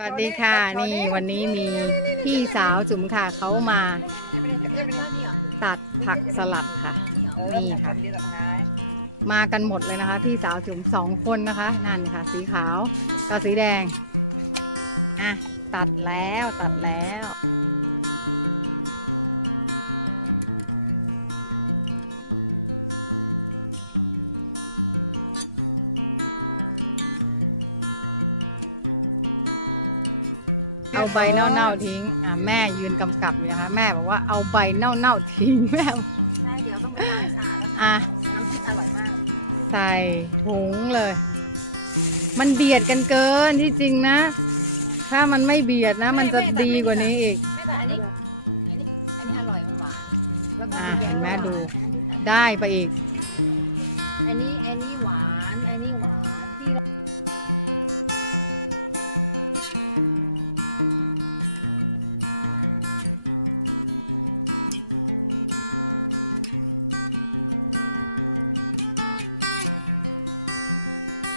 สวัสดีค่ะนี่วันนี้มีพี่สาวจุ๋มค่ะเขามาตัดผักสลัดค่ะ นี่ค่ะ มากันหมดเลยนะคะ พี่สาวจุ๋มสองคนนะคะ นั่นค่ะ สีขาวกับสีแดงอะตัดแล้วตัดแล้ว เอาใบเน่าๆทิ้งอะแม่ยืนกำกับอยู่นะคะ แม่บอกว่าเอาใบเน่าๆทิ้งแม่ใช่เดี๋ยวต้องไปล้างสะอาดแล้วอะน้ำพริกอร่อยมาก ใส่ถุงเลย มันเบียดกันเกินที่จริงนะ ถ้ามันไม่เบียดนะ มันจะดีกว่านี้อีกไม่แต่อันนี้อันนี้อันนี้อร่อยมันหวานแล้วก็อะเห็นไหมดูได้ไปอีก อันนี้อันนี้หวานอันนี้หวาน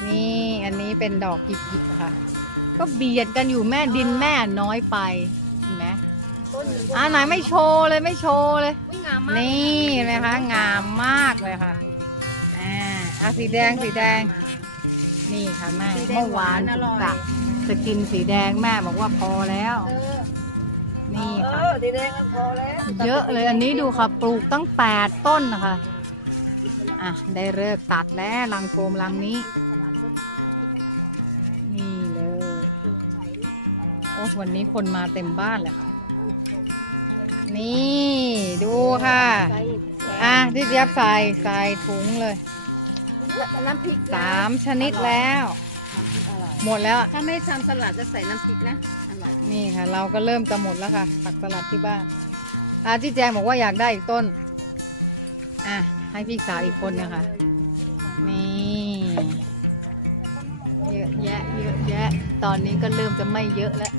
นี่อันนี้เป็นดอกหยิกๆค่ะ ก็เบียดกันอยู่แม่ดินแม่น้อยไปเห็นไหมต้นหนึ่งอ่าไหนไม่โชว์เลยไม่โชว์เลยอุ้ยงามมากนี่เห็นไหมคะงามมากเลยค่ะอ่าอะสีแดงสีแดง นี่ค่ะแม่สีแดงเมื่อวานอจุ๋ร่มอยกะจะกินสีแดงแม่บอกว่าพอแล้วเออนี่เอค่ะอสีแดงมันพอแล้วเยอะเลยอันนี้ดูค่ะปลูกตั้งแปดต้นนะคะอะได้เลิกตัดแล้วรังโฟมรังนี้นี่ อ้วันนี้คนมาเต็มบ้านเลยค่ะ นี่ดูค่ะใส่อะที่เจี๊ยบใส่ใส่ถุงเลย น้ำพริกนะสามชนิดแล้วน้ำพริกอร่อยหมดแล้ว ถ้าไม่ทำสลัดจะใส่น้ำพริกนะอร่อยนี่ค่ะ เราก็เริ่มจะหมดแล้วค่ะ ผักสลัดที่บ้านอาที่แจงบอกว่าอยากได้อีกต้น อะ ให้พี่สาวอีกคนนะคะ นี่ เยอะแยะเยอะแยะ ตอนนี้ก็เริ่มจะไม่เยอะแล้ว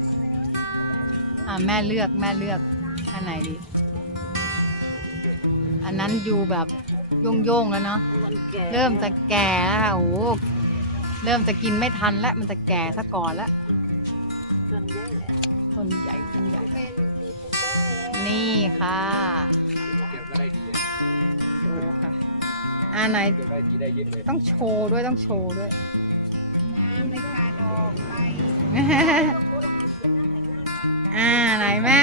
อะแม่เลือกแม่เลือกอันไหนดี อันนั้นอยู่แบบโย่งๆแล้วเนาะ มันแก่เริ่มจะแก่แล้วค่ะโอ้โหเริ่มจะกินไม่ทันแล้วมันจะแก่ซะก่อนแล้วส่วนเยอะเลยต้นใหญ่ต้นใหญ่ เป็นยูทูบเบอร์นี่ค่ะเก็บก็ได้ดีดูค่ะอ่าไหนเก็บได้ดีได้เยอะเลยต้องโชว์ด้วยต้องโชว์ด้วยไม่คาดอกไป อ่าไหนแม่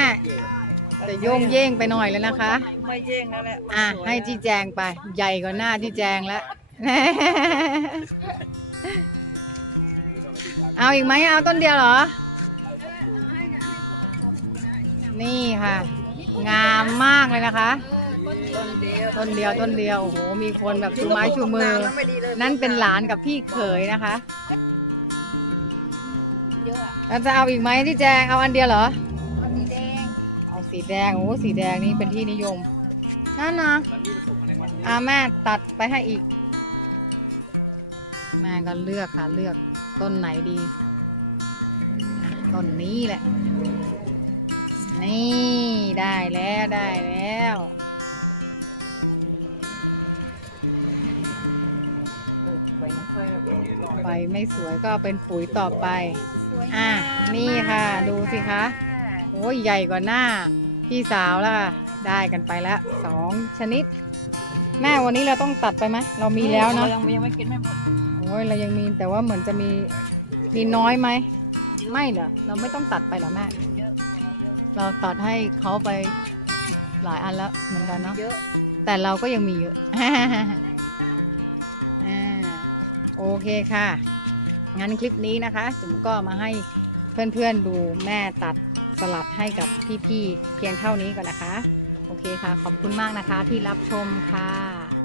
จะโยงเย่งไปหน่อยแล้วนะคะ ไม่เย่งแล้วแหละอะให้จีแจงไป ใหญ่กว่าหน้าจีแจงแล้ว เอาอีกไหมเอาต้นเดียวเหรอ นี่ค่ะ งามมากเลยนะคะ ต้นเดียวต้นเดียวต้นเดียวโอ้โหมีคนแบบชูไม้ชูมือไม่ดีเลยนั่นเป็นหลานกับพี่เขยนะคะ เยอะอะแล้วจะเอาอีกไหมที่แจงเอาอันเดียวเหรอ มันสีแดงเอาสีแดงโอ้สีแดงนี่เป็นที่นิยมนั่นนะอาแม่ตัดไปให้อีก แม่ก็เลือกค่ะเลือกต้นไหนดีอะต้นนี้แหละ นี่ได้แล้วได้แล้ว ใบไม่สวยก็เอาเป็นปุ๋ยต่อไป สวยอะนี่ค่ะดูสิคะโอ้ยใหญ่กว่าหน้า พี่สาวแล้วค่ะ ได้กันไปแล้วสองชนิด แม่วันนี้เราต้องตัดไปไหมเรามีแล้วเนาะยังยังไม่กินไม่หมดโอ้ยเรายังมีแต่ว่าเหมือนจะมีมีน้อยไหมไม่เหรอเราไม่ต้องตัดไปเหรอแม่เยอะเราตัดให้เขาไปหลายอันแล้วเหมือนกันเนาะเยอะแต่เราก็ยังมีเยอะอ่า โอเคค่ะ งั้นคลิปนี้นะคะ จุ๋มก็มาให้เพื่อนๆดูแม่ตัดสลัดให้กับพี่ๆเพียงเท่านี้ก่อนนะคะ โอเคค่ะ ขอบคุณมากนะคะที่รับชมค่ะ